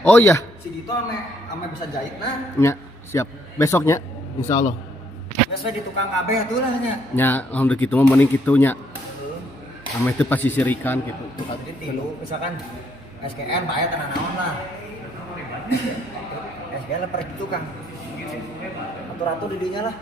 Oh iya. Si Dito ame bisa jahit nah. Nya, siap. Besoknya insyaallah. Biasa di tukang kabeh atuh lah nya. Nya, alhamdulillah kitu mah mending kitu nya. Ame teh pasti sirikan gitu. Jadi tilu misalkan SKN Pak Aya tanah naon lah. SKN lah pergi tukang. Atur-atur di dinya lah.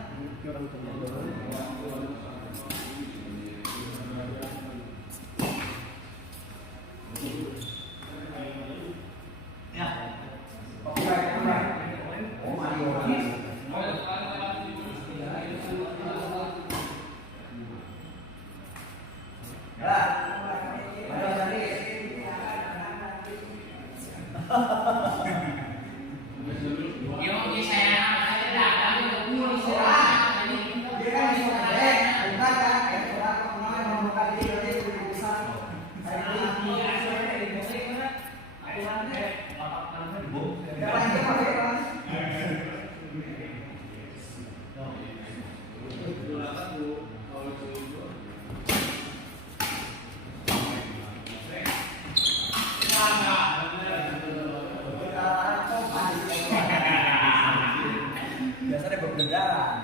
Biasanya berdegaran.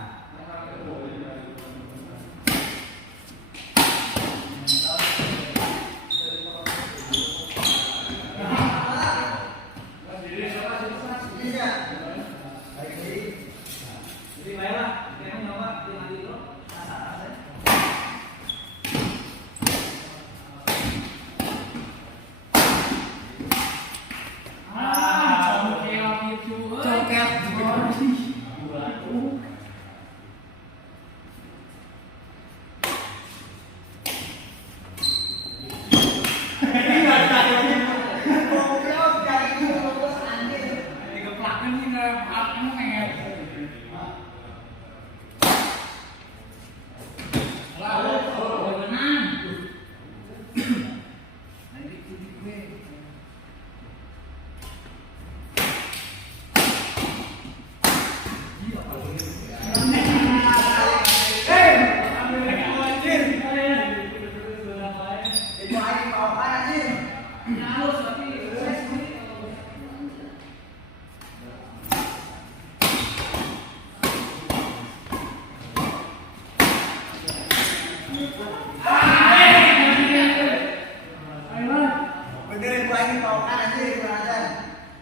Benerin gua ini mau kan aja di mana aja.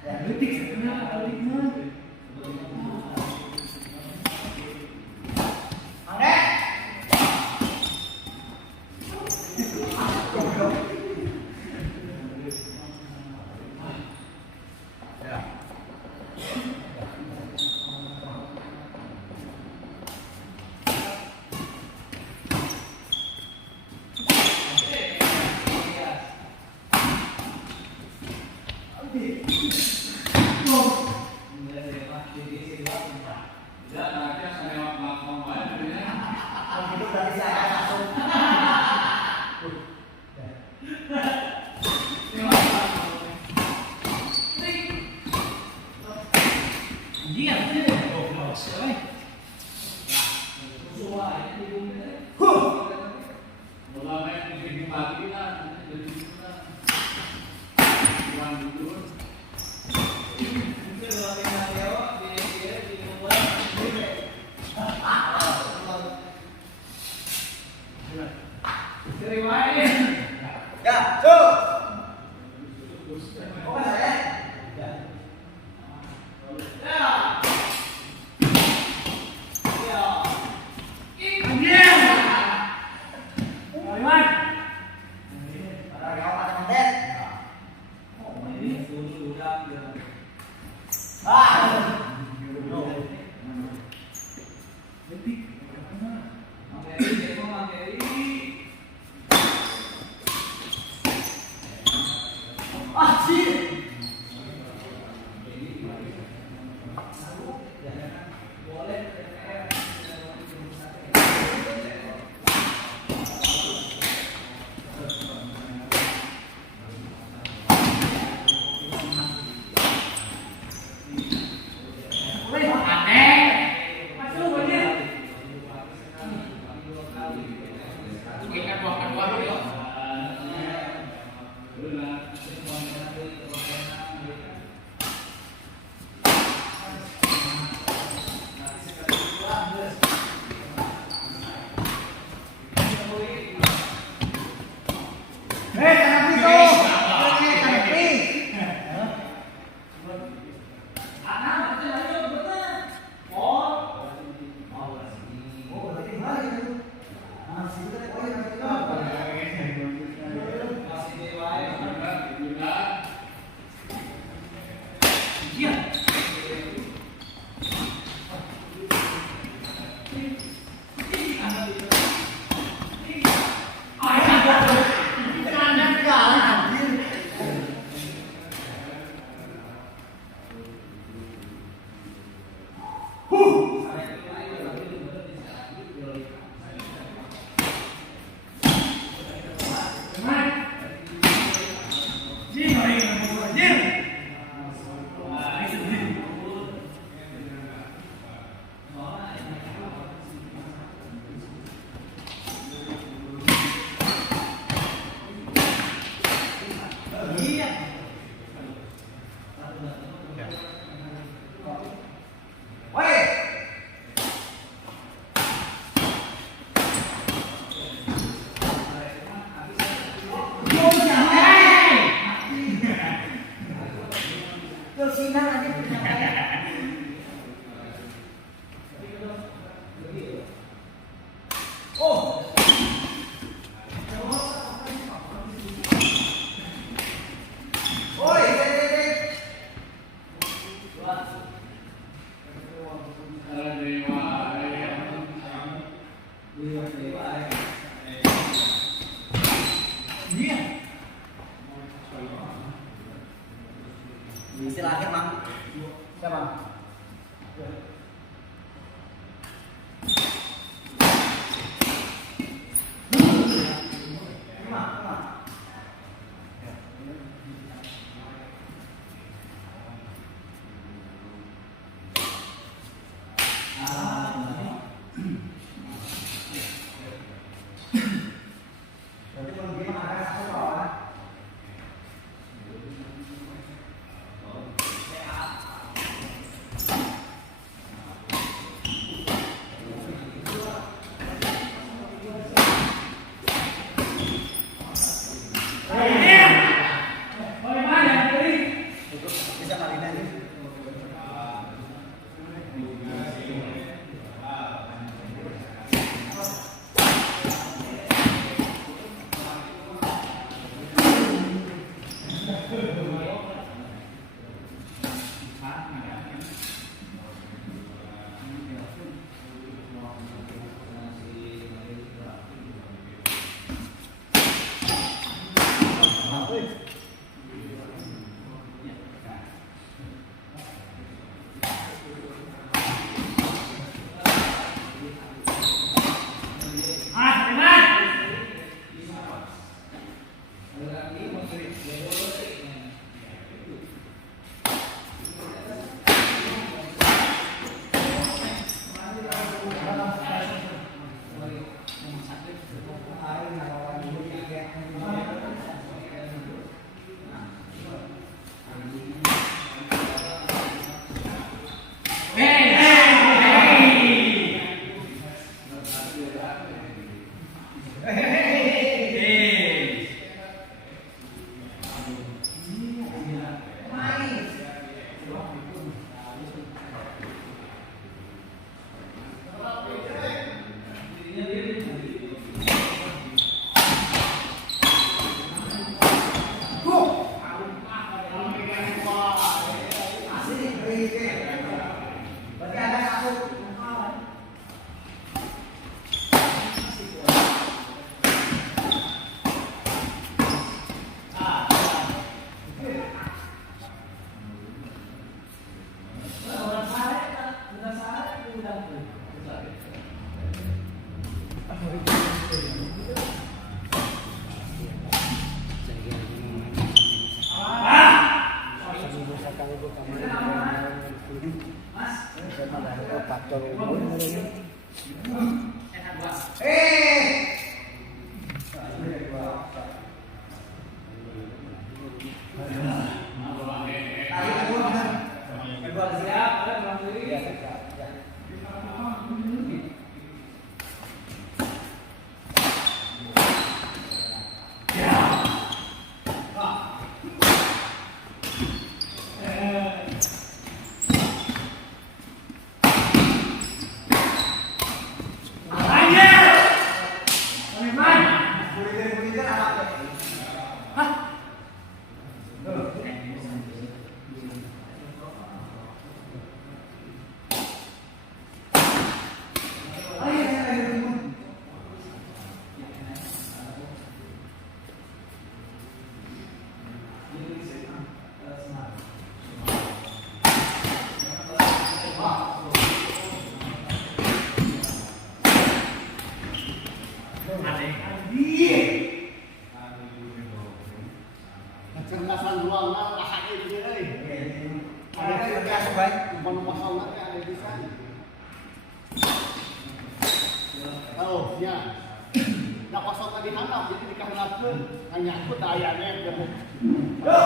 Ya, detik sebenarnya aliknya. Angge. Ya, so. Oh, saya. Ya. Ya. Ya. Ini. Bagaimana? Ada yang ada mandet. Oh, ini sudah. Ah. Istilahnya bang, siapa? baik. Umpan pasal nanti ada di sana. Oh, ya. Nak pasal tadi hanap jadi dikahenapkeun. Hanya aku tak ayahnya gitu. Yo.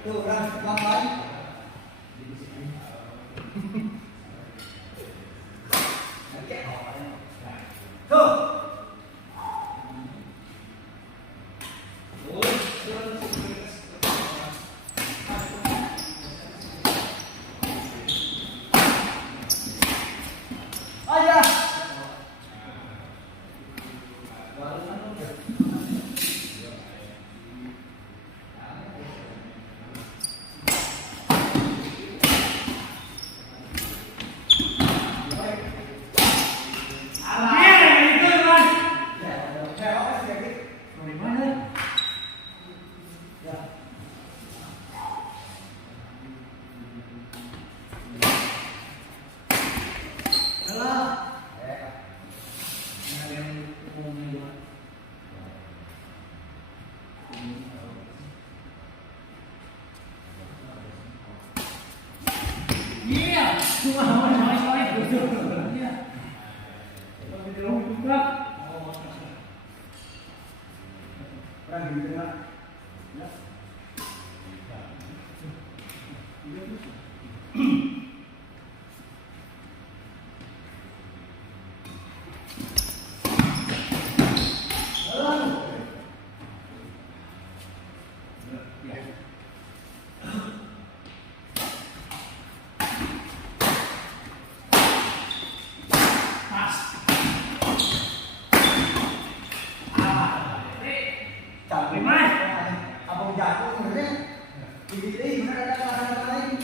Tuh, orang lain. Tuh. Aja. Abang jago sebenarnya. Ini mana ada makanan lain?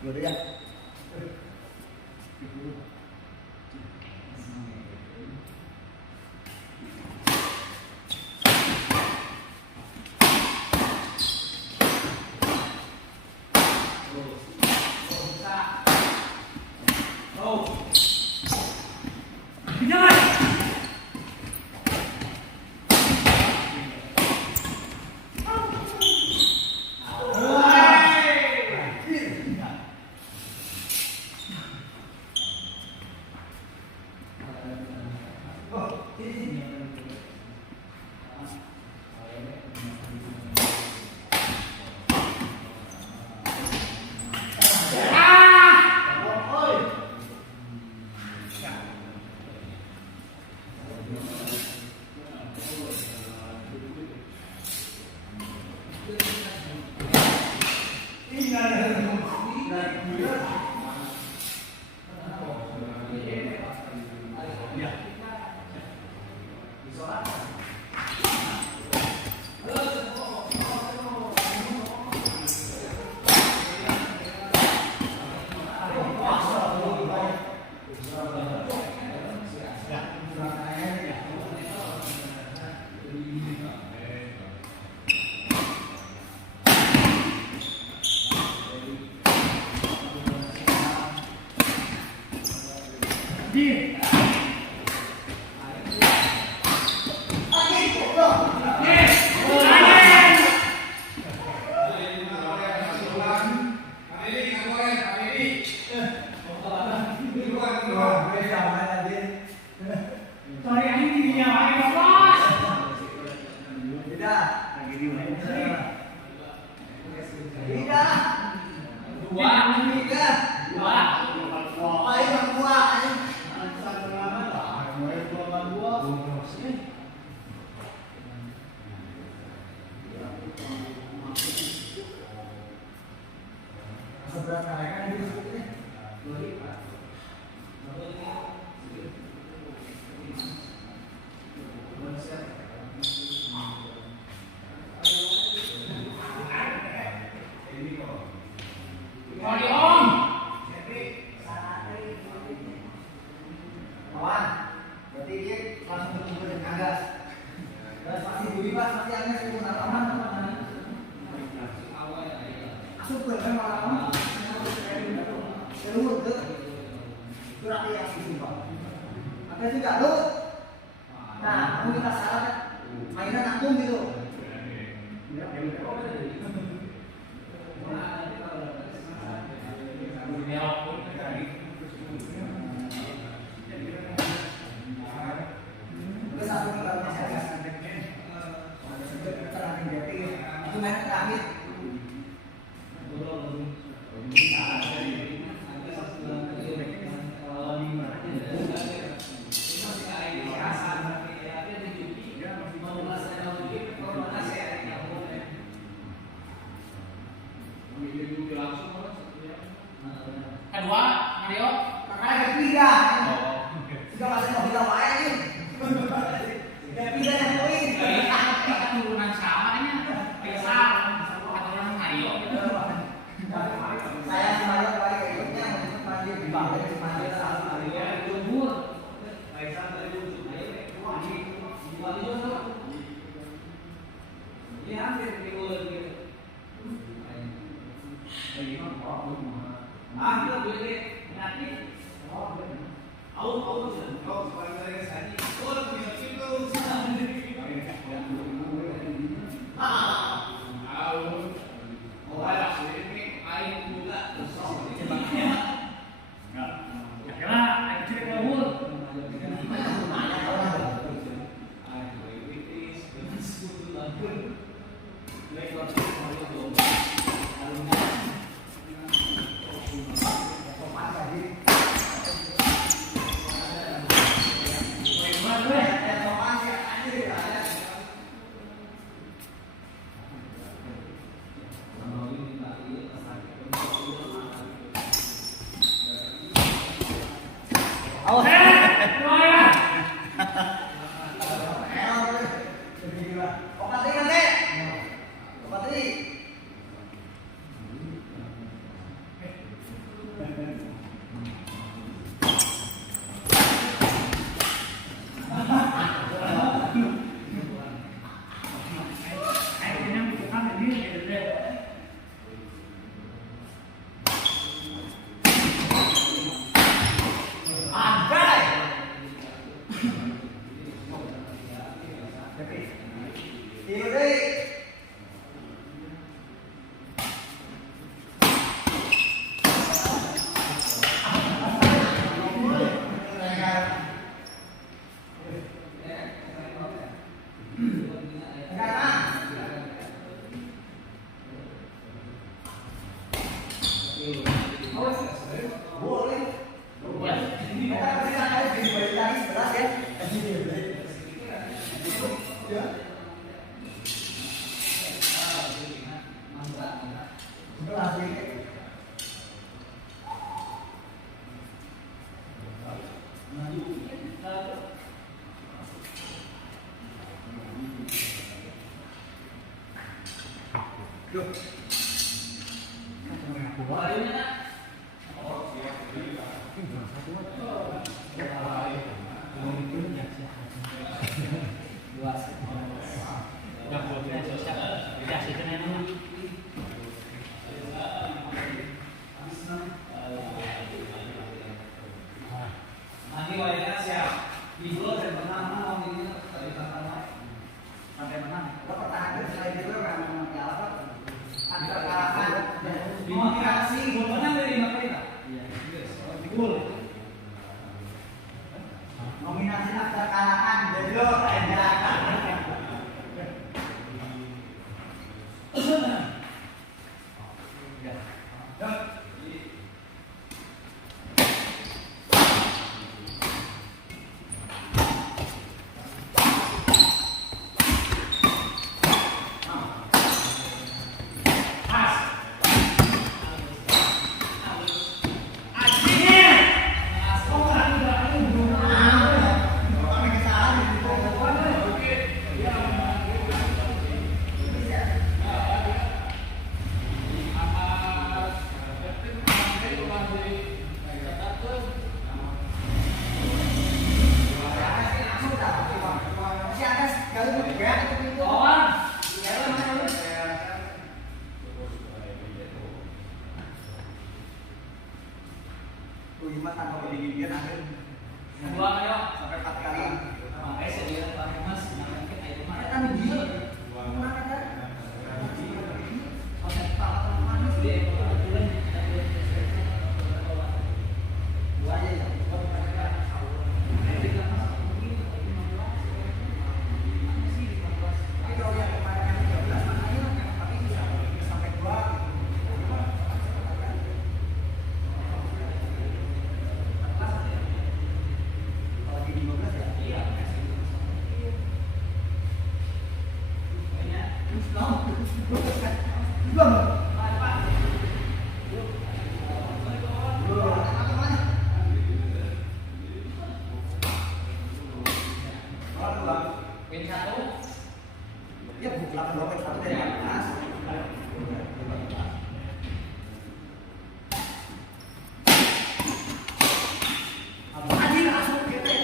Yaudah ya. berat kalian di sini. Kawan, berarti ini langsung berkumpul dengan Angga. Dan pasti Budi Mas, pasti Angga sebelum aman. Super kan malam. Seluruh tuh. Kurang yang sumpah. Ada juga lu. Nah, kamu minta saran mainan nanggung gitu. Mainan terakhir. Kedua, Mario. Makanya ketiga. Sudah masih mau kita main nih. Ketiga yang poin. Keturunan samanya. Besar. Keturunan Mario. Saya Mario kali kayaknya mandi di bawah mandi salah Mario. Jumhur. Ini hampir di ulang gitu. Ah, kita boleh nanti. Nominasi daftar kalangan jadi lo 25 tanpa beli ada Kedua ayo. sampai 4 kali. Makanya saya bilang Pak Mas, jangan kita itu mah. Kan dia mana ada? Proses Pak mana Dia kebetulan dua aja ya. Tapi kalau yang kemarin yang 13 makanya tapi bisa sampai 2 kalau di 15 ya. iya. Win 1. Ya bukan 2 dari atas. Anjing langsung gitu.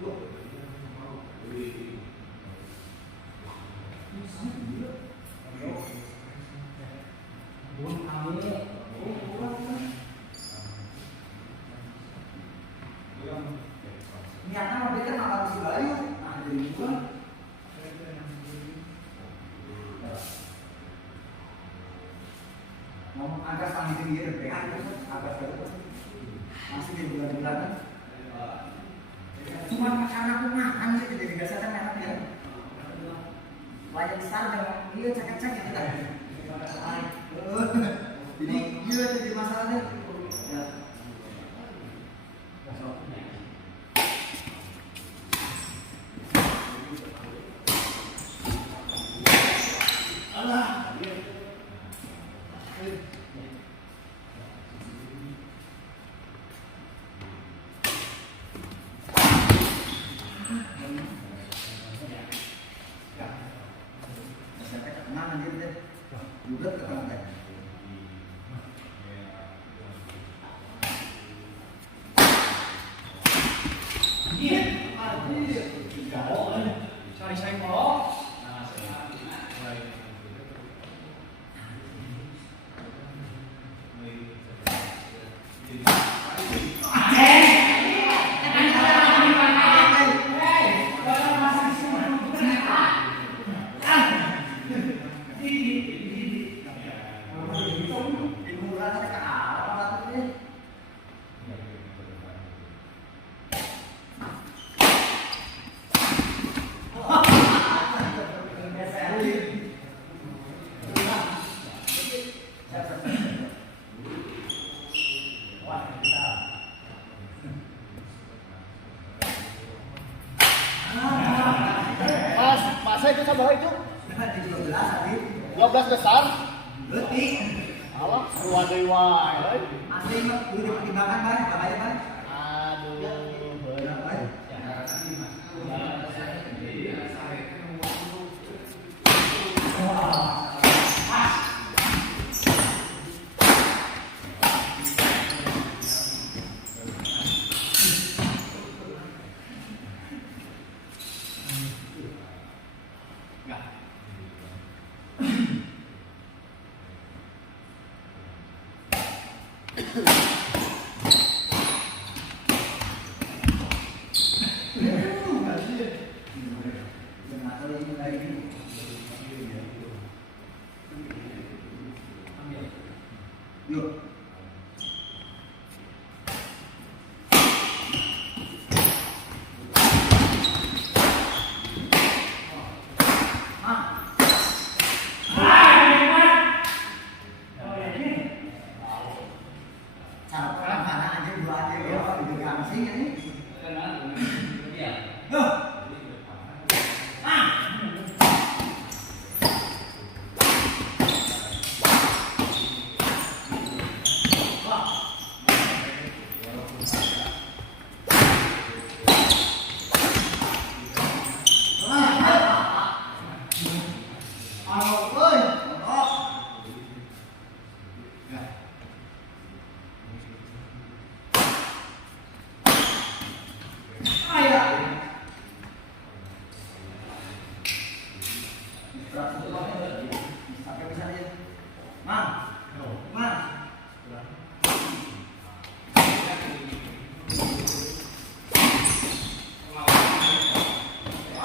Go! Niatnya mau bikin makan si Bayu, nah jadi gua. Ngomong angka sama tinggi dia pegang agak terus masih di bulan-bulan. Cuma karena aku makan sih jadi biasanya enak ya. Wajah besar dan dia cek-cek gitu kan. Jadi dia jadi masalahnya. Ya. Bulat ke tengah. Iya. Cari saya kok. Masa itu sama itu? 12 tadi. 12 besar. Detik. Allah, dua dewa. Asli mah udah dipertimbangkan kan, bahaya kan? Aduh, Yuk. Sampai bisa dia. Mang. Mang.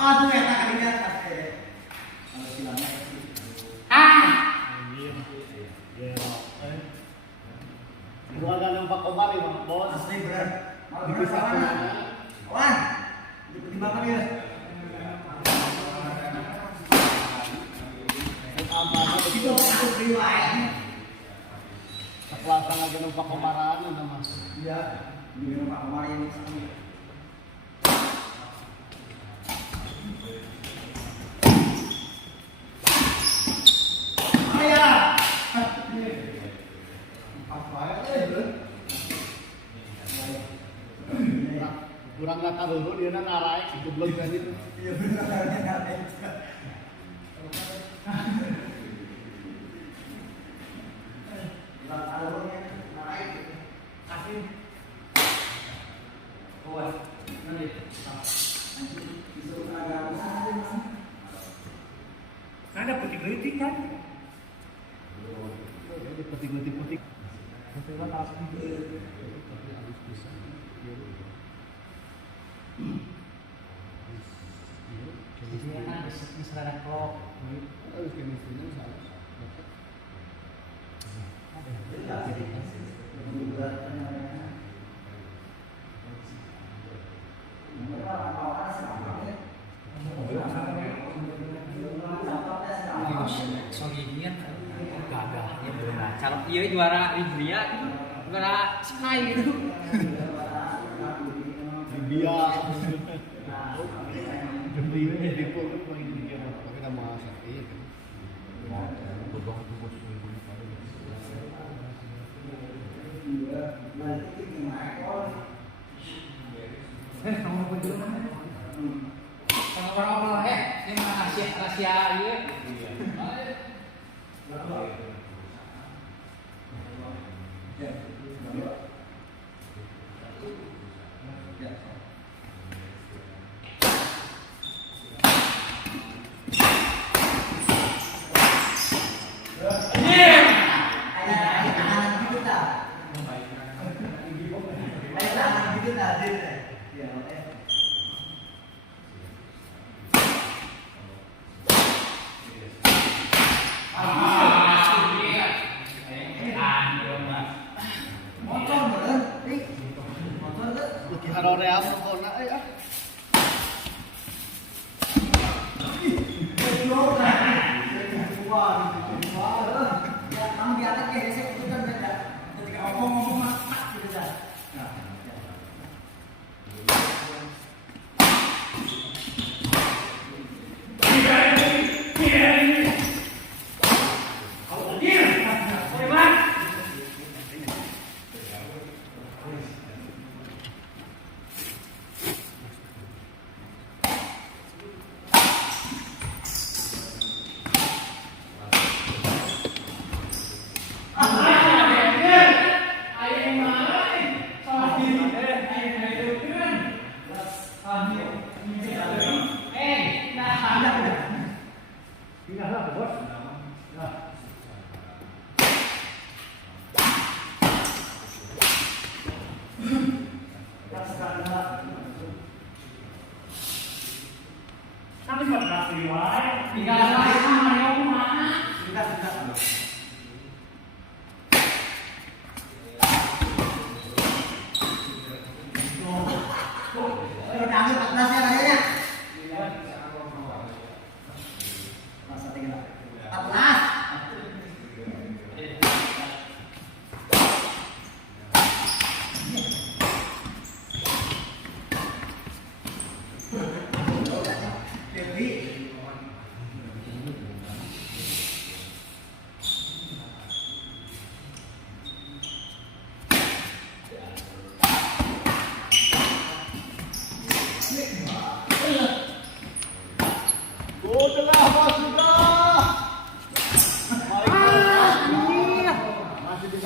Aduh, ya tak kali atas. Kalau silangnya itu. Gua agak nampak kobar nih, bos. Asli bener. Malah bener Dipisah kawan. kemana? Kawan. Dipertimbangkan dia. Itu aku riwayat. Sekelasang aja nampak kobaran nama. Iya. Di rumah kemarin. Ayah. Apa ya? Kurang nggak tahu dia narai itu belum kan itu. Iya benar. Ada putih-putih kan? Petik-petik. Dia kan bisa ada klok. Soalnya gagahnya benar. Kalau iya juara di dunia itu juara Sky gitu. Dia Gembira di pokok main dia pakai nama sakti kan. Berbang tu bos minggu ni pada. Kamu apa dulu kan? Kamu apa yang rahasia dia. Harore apa kona ah.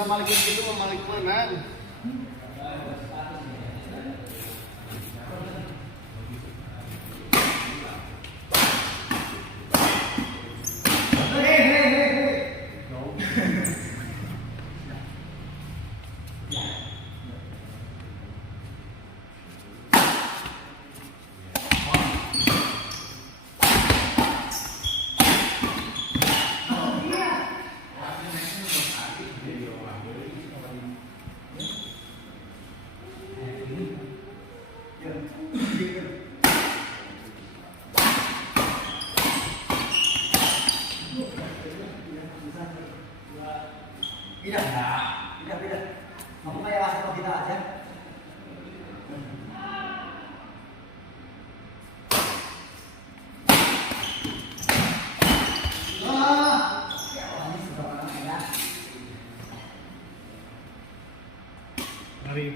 Malik itu Malik mana?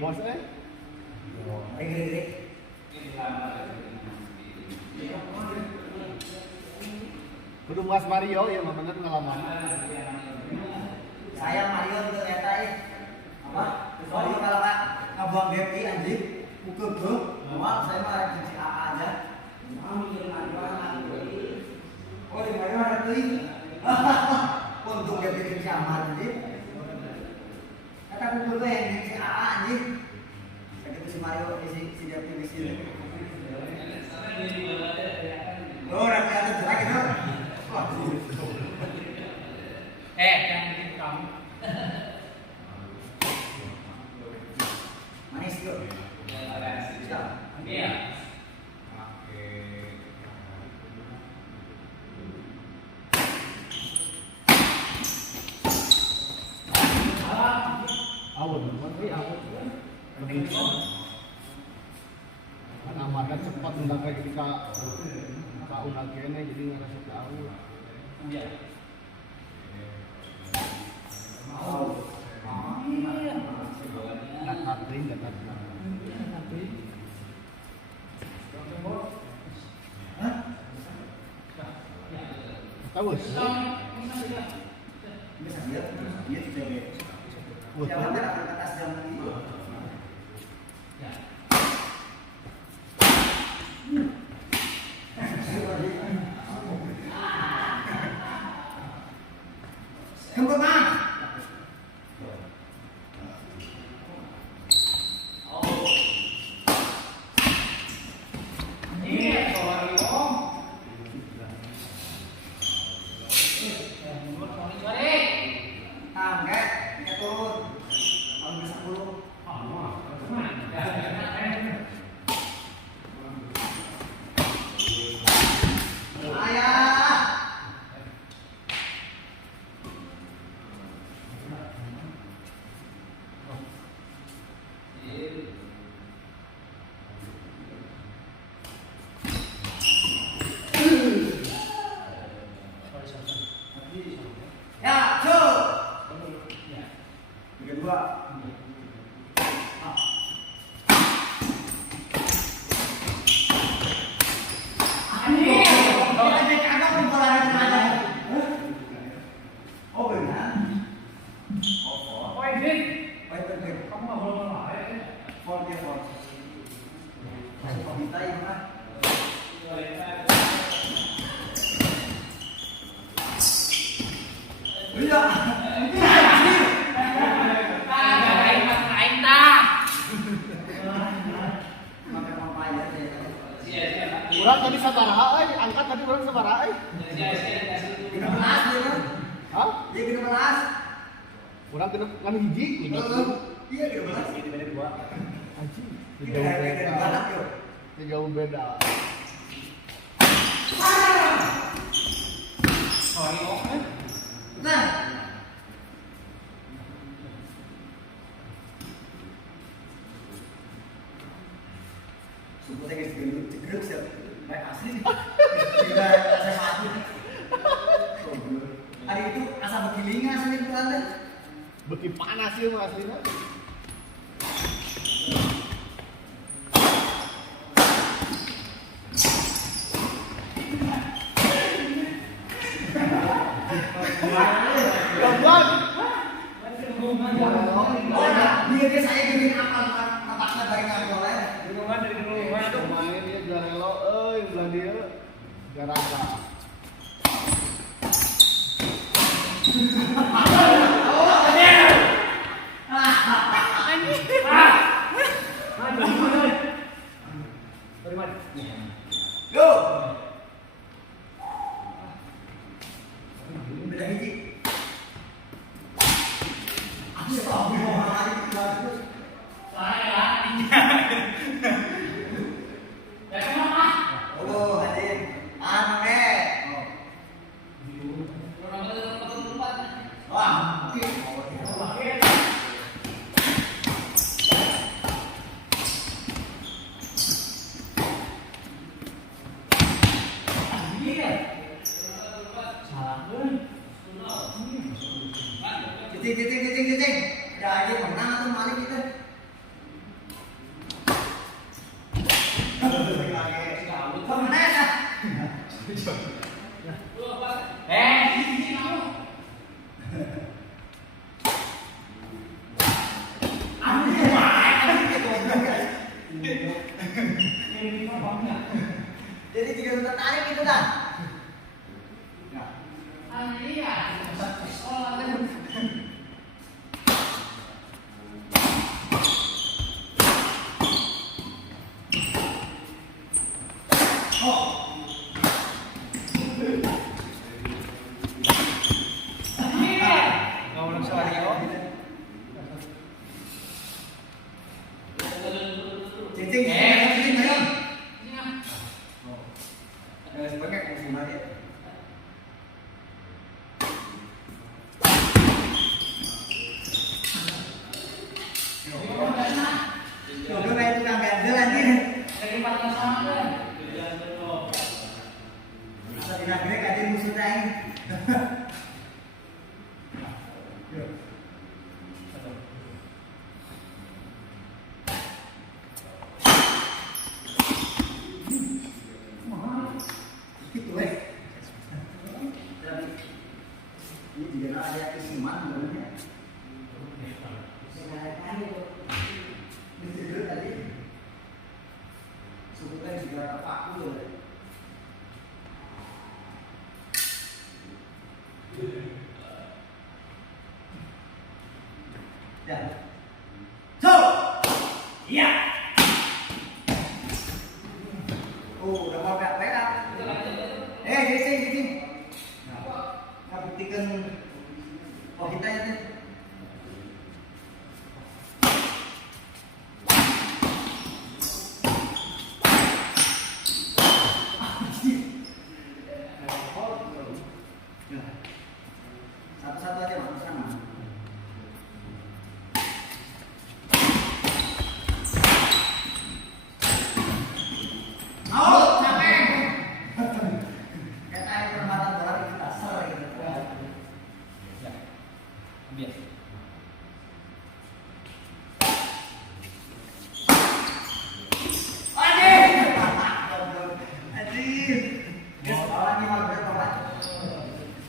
bos Gede-gede. kudu Mas Mario ya mah bener ngalaman. Saya Mario itu ternyata apa? Mario kalau nggak ngebuang Becky anjing, pukul gue, saya mah ada kunci AA aja. Oh di Mario ada tuh. Untuk Becky kunci aman anjing. Kata pukul gue yang kunci AA anjing. Kayak si Mario si Devi di sini. Oh nanti ada jelek itu. Yang bikin kamu. Manis yuk. Siap. Iya. Awal menteri awal. Karena makan cepat nggak kayak ketika kau kene jadi ngerasa tahu. Iya. Datar. Tahu? Bisa lihat, dia tidak. Jangan akan ke atas jam ini. Kemana? Orang tadi sabaraha angkat tadi orang sabaraha Kena belas dia kan? Hah? Dia kena belas. Orang kena kan hiji Iya kena belas. Ini beda dua. Anjing. Kita kena balas yo. Jauh beda. Nah. Sumpah guys, gendut siap. Baik asli. Tidak saya mati. Hari itu asal begilingan asli itu anda. Beki panas ya mas aslinya. Goblok. Dia saya bikin apa nampaknya dari kantornya. Main dia garelo bilang dia garaka. Go. Beda hiji. Aku tahu mau lagi. Oh, hadir. Wah, Cicing. Udah aja menang atau maling kita. Jadi jika tertarik itu dah. Nggak ulang sekali ya. Cing, ayo. Sebagai konsumen ya. Udah kayak tukang gandel aja. Asal di nagrek aja musuhnya ini. Gitu ini juga ada isiman sebenarnya. Ini tadi sukunya juga terpaku loh. Ya. So, iya. Oh, udah mau perak. Sini. Nah, buktikan oh kita ya. Satu-satu aja Mas, sama.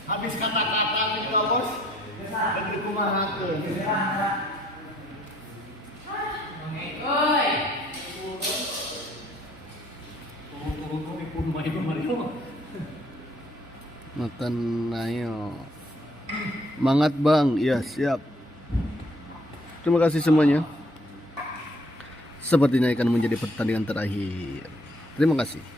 Habis kata-kata kita bos, negeri kumahakeun. Turun kopi pun main Mario. Makan ayo. Mangat bang, iya siap. Terima kasih semuanya. Sepertinya akan menjadi pertandingan terakhir. Terima kasih.